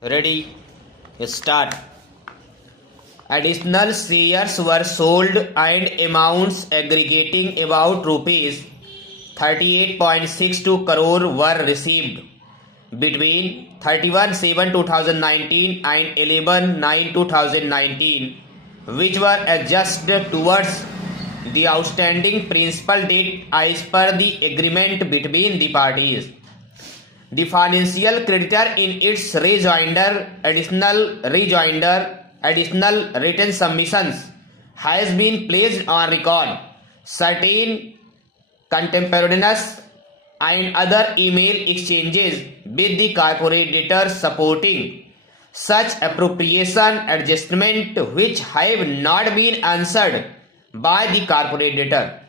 Ready? Start. Additional shares were sold and amounts aggregating about rupees 38.62 crore were received between 31/7/2019 and 11/9/2019, which were adjusted towards the outstanding principal debt as per the agreement between the parties. The financial creditor in its additional written submissions has been placed on record certain contemporaneous and other email exchanges with the corporate debtor supporting such appropriation adjustment which have not been answered by the corporate debtor.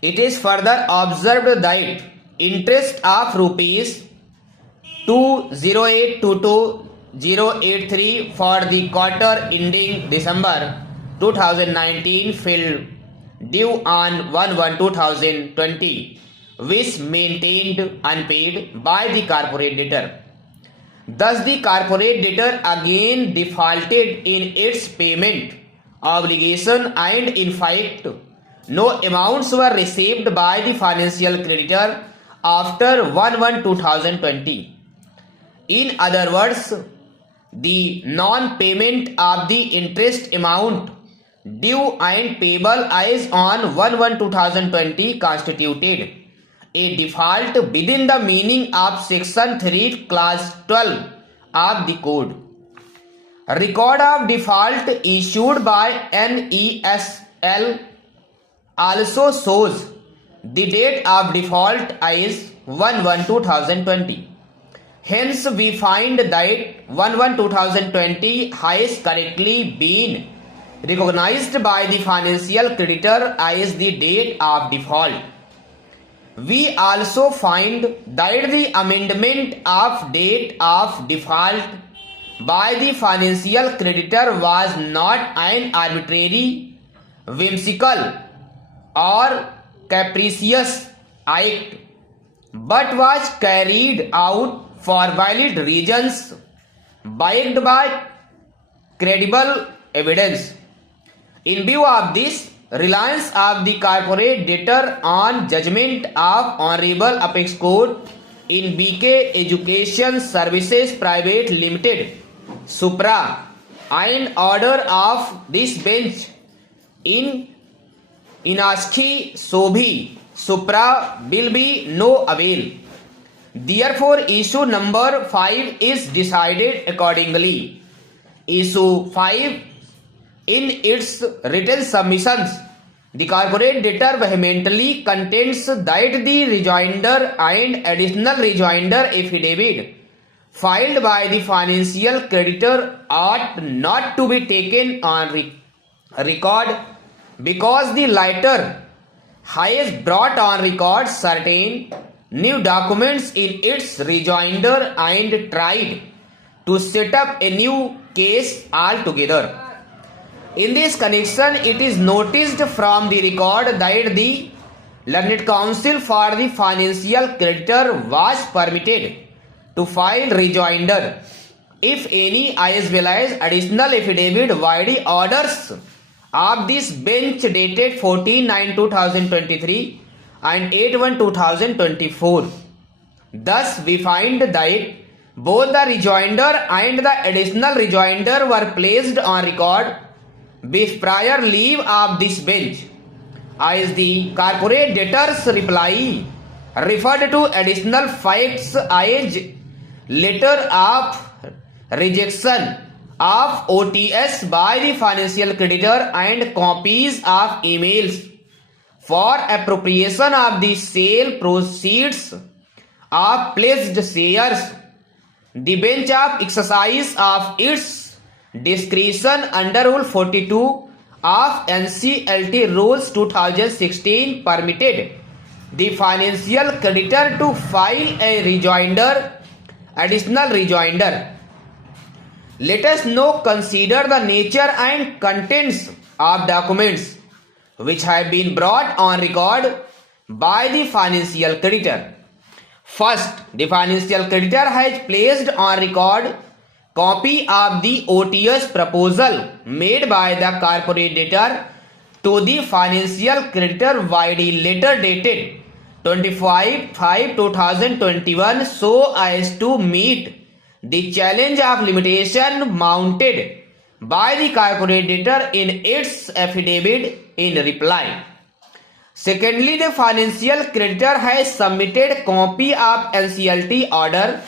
It is further observed that interest of rupees 20822,083 for the quarter ending December 2019 fell due on 1/1/2020, which maintained unpaid by the corporate debtor. Thus, the corporate debtor again defaulted in its payment obligation, and in fact, no amounts were received by the financial creditor after 1/1/2020. In other words, the non-payment of the interest amount due and payable as on 1/1/2020 constituted a default within the meaning of Section 3, Clause 12 of the Code. A record of default issued by NESL also shows the date of default as 1/1/2020. Hence, we find that 1/1/2020 has correctly been recognized by the financial creditor as the date of default. We also find that the amendment of date of default by the financial creditor was not an arbitrary, whimsical, or capricious act, but was carried out for valid reasons backed by credible evidence. In view of this, reliance of the corporate debtor on judgment of Honorable Apex Court in BK Education Services Private Limited, Supra, and order of this bench in Inaski Sobhi Supra will be no avail. Therefore, issue number 5 is decided accordingly. Issue 5. In its written submissions, the corporate debtor vehemently contends that the rejoinder and additional rejoinder affidavit filed by the financial creditor ought not to be taken on record because the latter has brought on record certain new documents in its rejoinder and tried to set up a new case altogether. In this connection, it is noticed from the record that the learned counsel for the financial creditor was permitted to file rejoinder, if any, as well as additional affidavit by the orders of this bench dated 14/9/2023 and 8/1/2024. Thus, we find that both the rejoinder and the additional rejoinder were placed on record with prior leave of this bench, as the corporate debtor's reply referred to additional facts as letter of rejection of OTS by the financial creditor and copies of emails for appropriation of the sale proceeds of pledged shares. The bench of exercise of its discretion under Rule 42 of NCLT Rules 2016 permitted the financial creditor to file a additional rejoinder. Let us now consider the nature and contents of documents which have been brought on record by the financial creditor. First, the financial creditor has placed on record copy of the OTS proposal made by the corporate debtor to the financial creditor by the letter dated 25/5/2021 so as to meet the challenge of limitation mounted by the corporate debtor in its affidavit in reply. Secondly, the financial creditor has submitted copy of NCLT order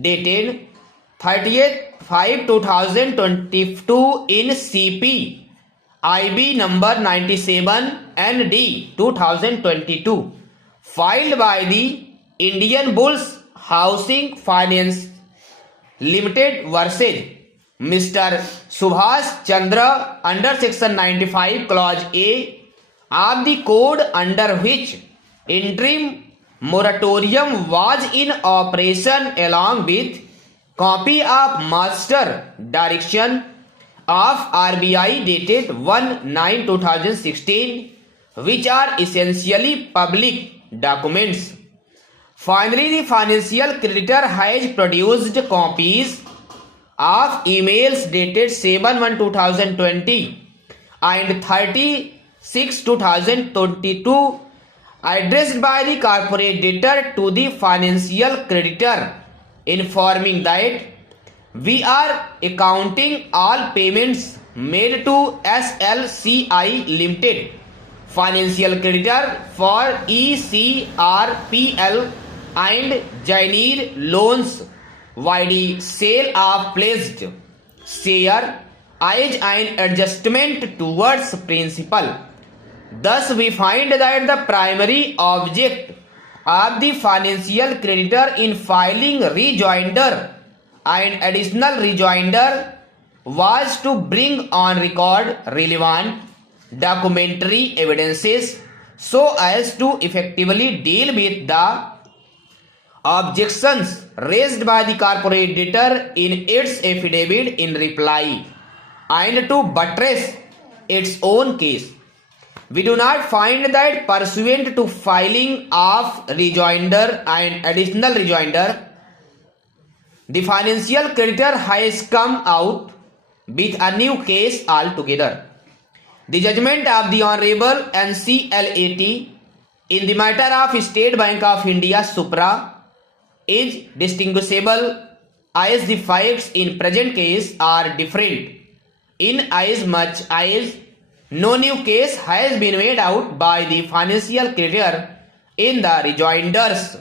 dated 30th/5/2022 in CP IB number 97 ND 2022 filed by the Indian Bulls Housing Finance Limited versus Mr. Subhash Chandra under section 95 clause A of the code, under which interim moratorium was in operation, along with copy of master direction of RBI dated 1/9/2016, which are essentially public documents. Finally, the financial creditor has produced copies of emails dated 7/1/2020 and 30/6/2022 addressed by the corporate debtor to the financial creditor, informing that we are accounting all payments made to SLCI Limited financial creditor for ECRPL and Jainir loans by the sale of pledged share as an adjustment towards principal. Thus, we find that the primary object of the financial creditor in filing rejoinder and additional rejoinder was to bring on record relevant documentary evidences so as to effectively deal with the objections raised by the corporate debtor in its affidavit in reply and to buttress its own case. We do not find that pursuant to filing of rejoinder and additional rejoinder, the financial creditor has come out with a new case altogether. The judgment of the Honorable NCLAT in the matter of State Bank of India Supra is distinguishable as the facts in present case are different, in as much as no new case has been made out by the financial creditor in the rejoinders.